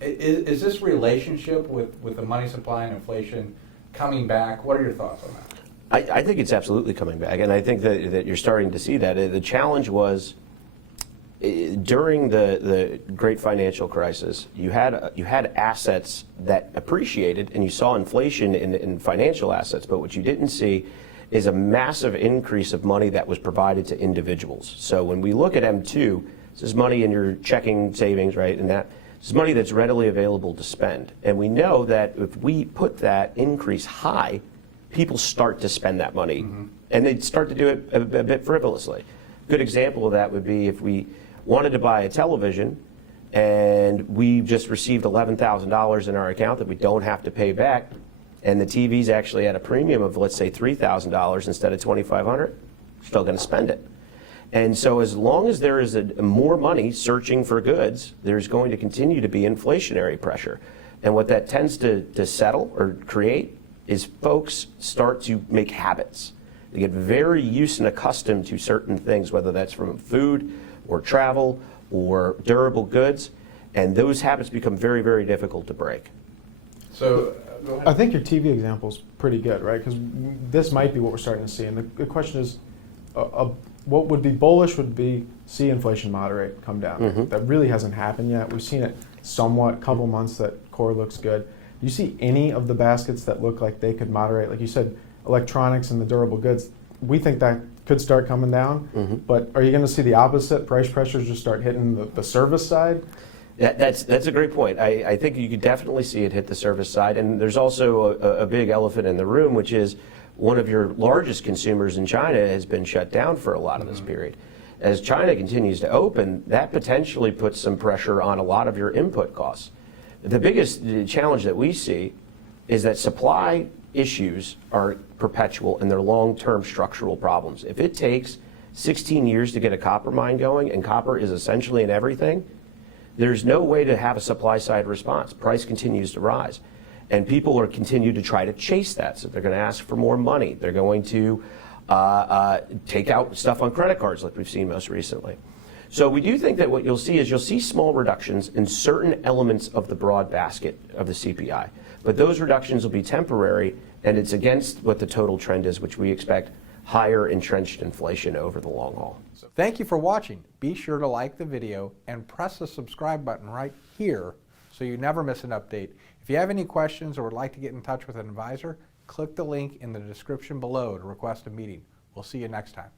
Is this relationship with the money supply and inflation coming back? What are your thoughts on that? I think it's absolutely coming back, and I think that you're starting to see that. The challenge was during the great financial crisis, you had assets that appreciated, and you saw inflation in financial assets, but what you didn't see is a massive increase of money that was provided to individuals. So when we look at M2, this is money in your checking savings, right, and this is money that's readily available to spend. And we know that if we put that increase high, people start to spend that money, and they start to do it a bit frivolously. A good example of that would be if we wanted to buy a television and we just received $11,000 in our account that we don't have to pay back, and the TV's actually at a premium of, let's say, $3,000 instead of $2,500, still going to spend it. And so as long as there is more money searching for goods, there's going to continue to be inflationary pressure. And what that tends to settle or create is folks start to make habits. They get very used and accustomed to certain things, whether that's from food or travel or durable goods, and those habits become very, very difficult to break. So I think your TV example is pretty good, right? Because this might be what we're starting to see. And the question is, what would be bullish would be see inflation moderate, come down. That really hasn't happened yet. We've seen it somewhat, couple months that core looks good. Do you see any of the baskets that look like they could moderate? Like you said, electronics and the durable goods, we think that could start coming down. But are you going to see the opposite? Price pressures just start hitting the service side? That's a great point. I think you could definitely see it hit the service side. And there's also a big elephant in the room, which is one of your largest consumers in China has been shut down for a lot of this period. As China continues to open, that potentially puts some pressure on a lot of your input costs. The biggest challenge that we see is that supply issues are perpetual and they're long-term structural problems. If it takes 16 years to get a copper mine going, and copper is essentially in everything, there's no way to have a supply-side response. Price continues to rise. And people are continue to try to chase that. So they're going to ask for more money. They're going to take out stuff on credit cards like we've seen most recently. So we do think that what you'll see small reductions in certain elements of the broad basket of the CPI. But those reductions will be temporary, and it's against what the total trend is, which we expect higher entrenched inflation over the long haul. thank you for watching. Be sure to like the video and press the subscribe button right here so you never miss an update. If you have any questions or would like to get in touch with an advisor, click the link in the description below to request a meeting. We'll see you next time.